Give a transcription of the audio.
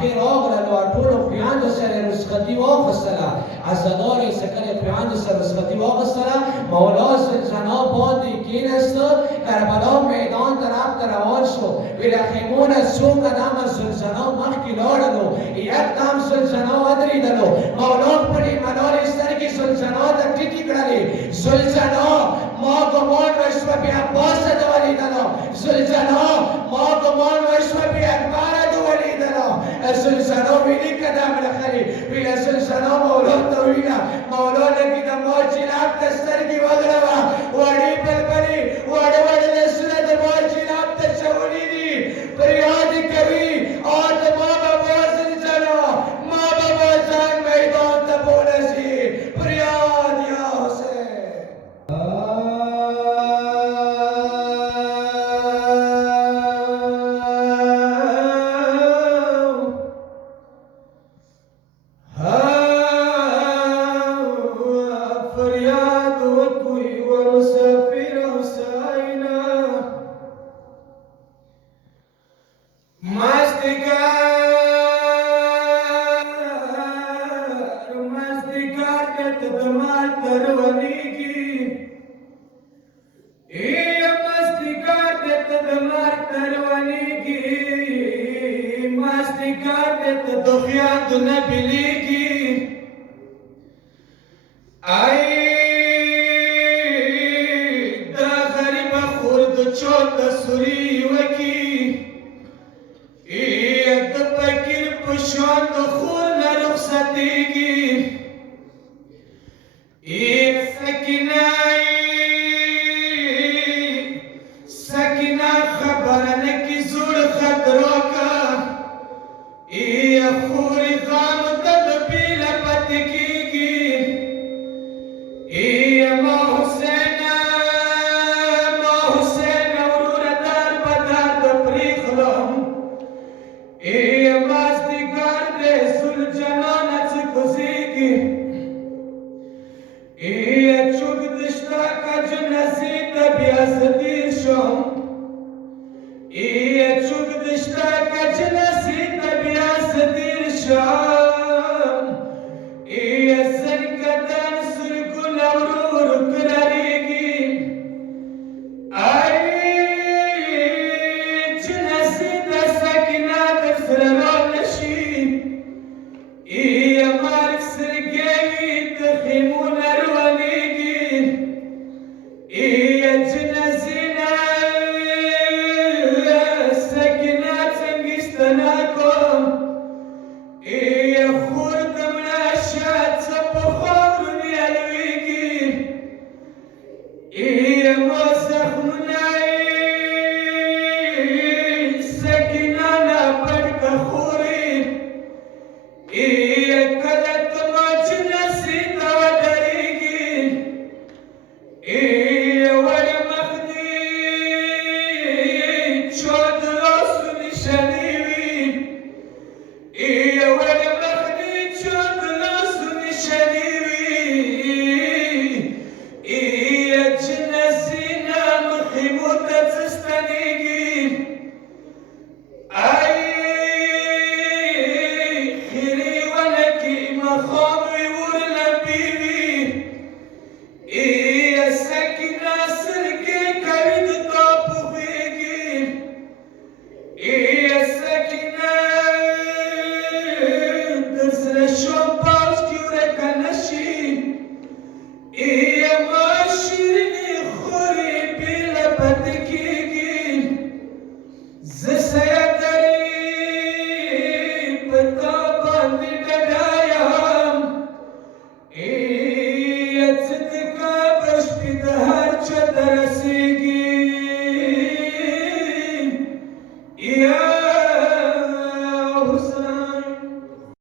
اخر راغلل او ټولو خویانو سره رخصتي واخیستله عزادار یې څه کله خویانو سره رخصتي واخیستله مولا زلزنا باندې کېناسته کربلا میدان طرف ته روان شو وی له خیمو نه څو قدمه زلزنا مخکې لاړلو یکدم زلزنا ودرېدلو مولا خپلې ملالې سترګې زلزنا ته ټیټې کړلې زلزنا ما ګمان وشوه بې عباسه ده ولیدله زلزنا ما ګمان وشوه بې اکبره ده ولیدله زلزنا ویلي قدم رخلې ویله زلزنا مولا ته ویله مولا لږې د ما جلاب ته سترګې وغړوه وړې بلبلې وړه وړه لاسونه د ما جلاب ته چولي دي فریاد کوي او د ما بابا زلزنا ما بابا جان میدان ته بولسي فریاد یا حسین Iya